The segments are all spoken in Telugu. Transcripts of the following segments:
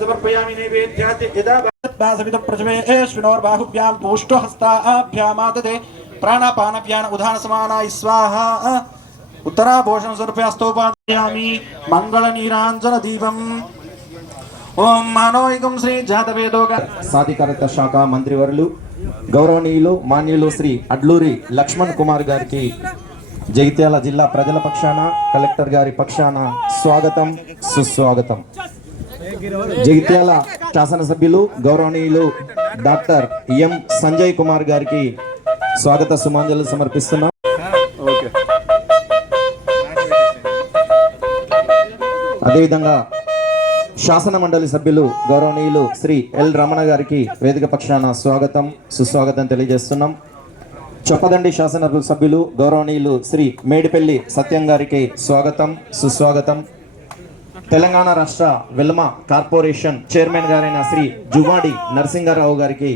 समर्पयामि नैवेद्यात् यदा प्रचवेश्विनोर्बाहुभ्यां पूष्टहस्ताभ्यामाददे प्राणापानव्यान उदानसमानाय स्वाहा उत्तराभूषण सर्पयास्तोपादयामि मंगल नीरांजन दीपम ओम मानोइकं श्री जातवेदोग సాధికారత శాఖ మంత్రివర్యులు గౌరవనీయులు మాన్యులు శ్రీ అడ్లూరి లక్ష్మణ్ కుమార్ గారికి జగిత్యాల జిల్లా ప్రజల పక్షాన కలెక్టర్ గారి పక్షాన స్వాగతం సుస్వాగతం. జగిత్యాల శాసనసభ్యులు గౌరవనీయులు డాక్టర్ ఎం సంజయ్ కుమార్ గారికి స్వాగత సుమాంజలు సమర్పిస్తున్నాం. అదేవిధంగా శాసన మండలి సభ్యులు గౌరవనీయులు శ్రీ ఎల్ రమణ గారికి వేదిక పక్షాన స్వాగతం సుస్వాగతం తెలియజేస్తున్నాం. చొప్పదండి శాసన సభ్యులు గౌరవనీయులు శ్రీ మేడిపల్లి సత్యం గారికి స్వాగతం సుస్వాగతం. తెలంగాణ రాష్ట్ర వెల్మ కార్పొరేషన్ చైర్మన్ గారైన శ్రీ జువాడి నరసింగారావు గారికి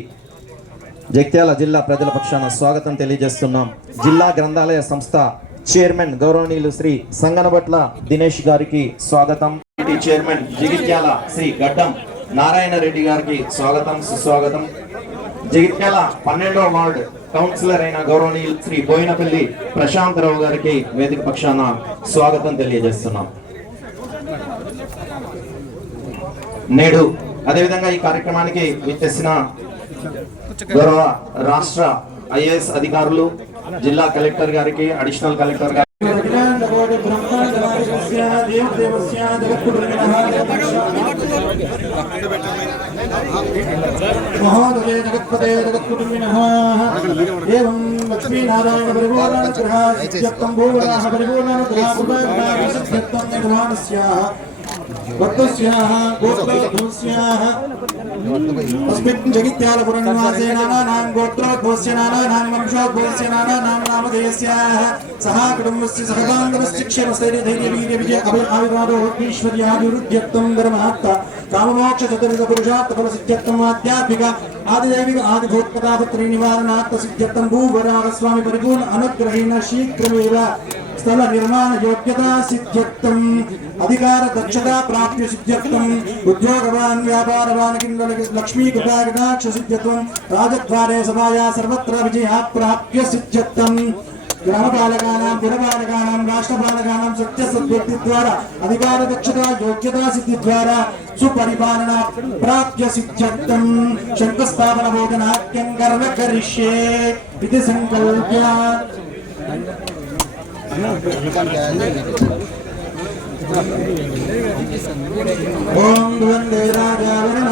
జగిత్యాల జిల్లా ప్రజల పక్షాన స్వాగతం తెలియజేస్తున్నాం. జిల్లా గ్రంథాలయ సంస్థ చైర్మన్ గౌరవనీయులు శ్రీ సంగనబట్ల దినేష్ గారికి స్వాగతం. చైర్మన్ జగిత్యాల శ్రీ గడ్డం నారాయణ రెడ్డి గారికి స్వాగతం సుస్వాగతం. జగిత్యాల 12వ వార్డు కౌన్సిలర్ అయిన గౌరవనీయులు శ్రీ బోయినపల్లి ప్రశాంతరావు గారికి వేదిక పక్షాన స్వాగతం తెలియజేస్తున్నాం. నేడు అదేవిధంగా ఈ కార్యక్రమానికి విచ్చేసిన గౌరవ రాష్ట్ర ఐఏఎస్ అధికారులు జిల్లా కలెక్టర్ గారికి అడిషనల్ కలెక్టర్ గారికి जगित्यालपुरनिवासेनानां गोत्रोद्भवस्य नानानां वंशोद्भवस्य नानानां नामधेयस्याः सह कुटुम्बस्य सहबान्धवस्य क्षेमस्थैर्यधैर्यवीर्यविजय अभिवादोऽभीश्वर्याभिवृद्ध्यर्थं धर्मात्ता काममोक्ष चतुर्विधपुरुषार्थफलसिद्ध्यर्थम् आध्यात्मिक आदिदैविक आदिभूतपदापत्री निवारणार्थ सिद्ध्यर्थं भूवरागस्वामी परिपूर्ण अनुग्रहेण शीघ्रमेव स्थल निर्माण योग्यता सिद्ध्यर्थम अधिकार दक्षता प्राप्ति सिद्ध्यर्थम उद्योगवान व्यापारवान किंडल लक्ष्मी कृपा कटाक्ष सिद्ध्यर्थम राजद्वारे सभाया सर्वत्र विजया प्राप्य सिद्ध्यर्थम ग्रामपालकानां पुरपालकानां राष्ट्रपालकानां सत्यसद्व्यक्ति द्वारा अधिकार दक्षता योग्यता सिद्धि द्वारा सुपरिपालना प्राप्य सिद्ध्यर्थम शंकुस्थापन भोजनाख्यं कर्म करिष्ये इति संकल्प्य ओम वंदे राजावरण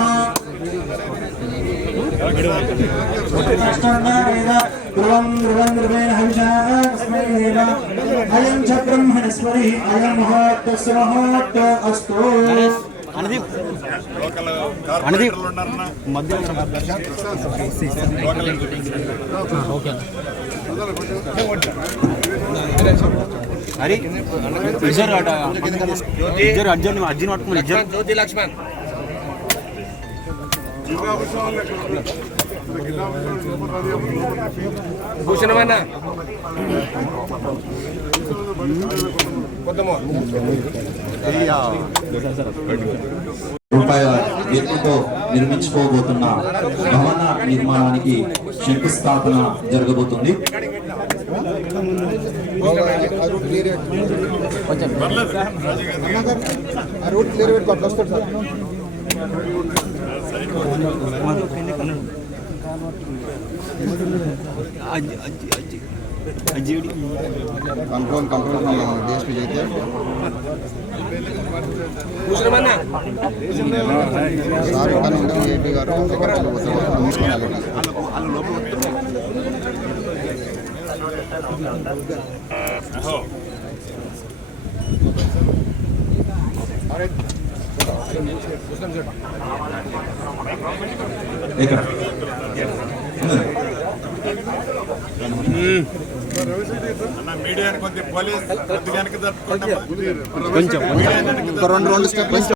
ध्रुवं ध्रुवं ध्रुवेण हविषा तस्मै देवा अयं च ब्रह्मणस्पतिः अयं मुहूर्तस्य मुहूर्त अस्तु अरे इधर अर्जुन पట్టుకుని ఇద్దరు జ్యోతి లక్ష్మణ్ భూషణమన్న రూపాయల వ్యక్తితో నిర్మించుకోబోతున్న భవన నిర్మాణానికి శంకుస్థాపన జరగబోతుంది. మీడియాని కొంచెం పోలీస్ కొంచెం రెండు స్టెప్ ముందు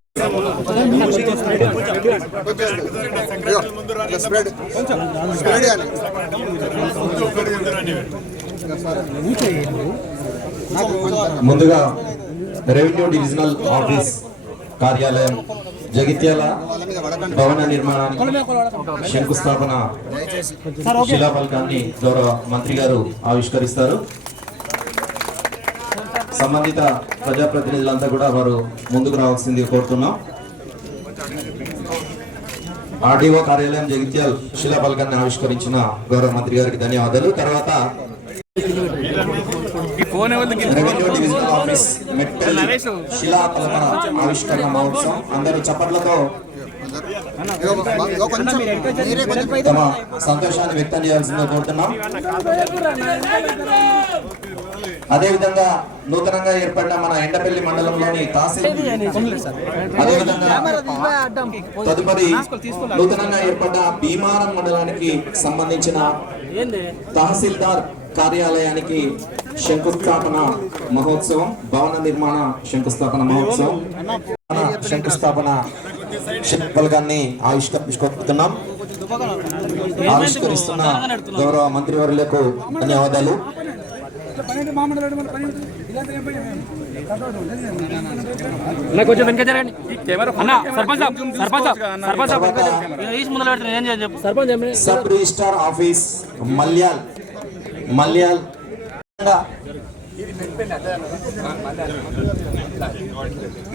ముందుగా రెవెన్యూ డివిజనల్ ఆఫీస్ కార్యాలయం జగిత్యాల భవన నిర్మాణానికి శంకుస్థాపన శిలాఫలకాన్ని గౌరవ మంత్రి గారు ఆవిష్కరిస్తారు. సంబంధిత ప్రజాప్రతినిధులంతా కూడా వారు ముందుకు రావాల్సింది కోరుతున్నాం. ఆర్డీఓ కార్యాలయం జగిత్యాల శిలాఫలకాన్ని ఆవిష్కరించిన గౌరవ మంత్రి గారికి ధన్యవాదాలు. తర్వాత రెవెన్యూ డివిజనల్ ఆఫీస్ మెట్పల్లి శిలాఫలక ఆవిష్కరణ మహోత్సవం అందరూ చప్పట్లతో తమ సంతోషాన్ని వ్యక్తం చేయాల్సిందిగా కోరుతున్నాం. అదేవిధంగా నూతనంగా ఏర్పడిన మన ఎండపల్లి మండలంలోని తహసీల్, అదేవిధంగా తదుపరి నూతనంగా ఏర్పడ్డ భీమారం మండలానికి సంబంధించిన తహసీల్దార్ కార్యాలయానికి శంకుస్థాపన మహోత్సవం, భవన నిర్మాణ శంకుస్థాపన మహోత్సవం, శంకుస్థాపన శిల్పలకాన్ని ఆవిష్కరిస్తున్నాం. ఆవిష్కరిస్తున్న గౌరవ మంత్రివర్యులకు ధన్యవాదాలు. కొంచెం వెనక జరగండి. Sub registrar office Mallial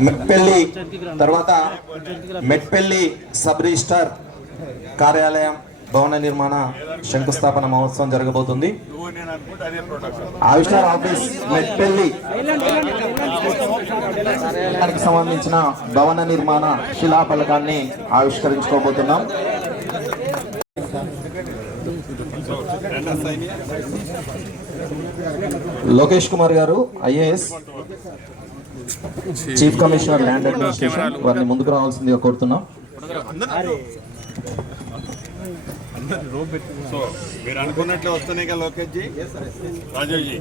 Metpally, తర్వాత మెట్పల్లి సబ్ రిజిస్టార్ కార్యాలయం భవన నిర్మాణ శంకుస్థాపన మహోత్సవం జరగబోతుంది. ఆవిష్కార్ ఆఫీస్ మెట్పల్లి దానికి సంబంధించిన భవన నిర్మాణ శిలాఫలకాన్ని ఆవిష్కరించుకోబోతున్నాం. లోకేష్ కుమార్ గారు IAS chief commissioner land administration, వారిని ముందుకు రావాల్సిందిగా కోరుతున్నాం. సో మీరు అనుకున్నట్లే వస్తున్నాయి కదా లోకేష్ జీ, రాజీవ్ జీ,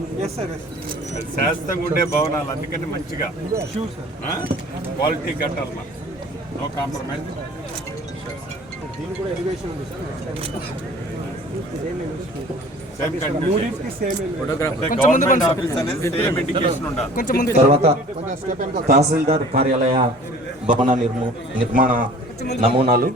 శాశ్వతంగా ఉండే భవనాలు అందుకని మంచిగా క్వాలిటీ కట్టాలి, మనం నో కాంప్రమైజ్. గవర్నమెంట్ ఆఫీస్ అనేది సేమ్ ఇండికేషన్ ఉండాలి. తర్వాత తహసీల్దార్ కార్యాలయ భవన నిర్మాణ నమూనాలు,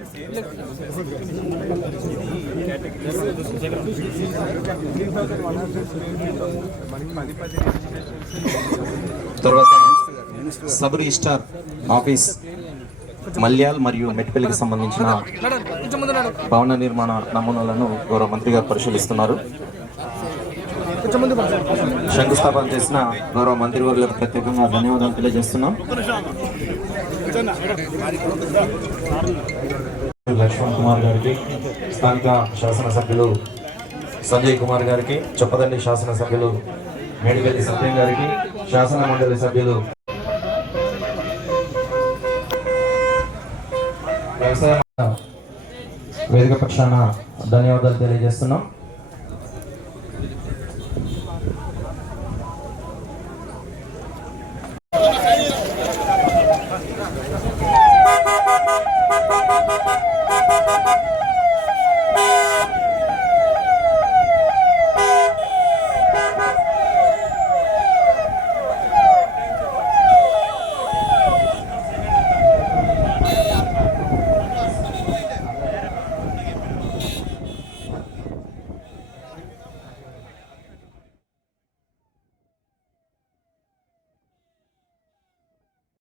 తర్వాత సబ్ రిజిస్టార్ ఆఫీస్ మల్యాల్ మరియు మెట్పల్లికి సంబంధించిన భవన నిర్మాణ నమూనాలను గౌరవ మంత్రి గారు పరిశీలిస్తున్నారు. శంకుస్థాపన చేసిన గౌరవ మంత్రివర్యులకు ప్రత్యేకంగా ధన్యవాదాలు తెలియజేస్తున్నాం. లక్ష్మణ్ కుమార్ గారికి, స్థానిక శాసనసభ్యులు సంజయ్ కుమార్ గారికి, చొప్పదండి శాసనసభ్యులు మేడిగల్లి సత్యం గారికి, శాసన మండలి సభ్యులు వ్యవసాయ వేదిక పక్షాన ధన్యవాదాలు తెలియజేస్తున్నాం.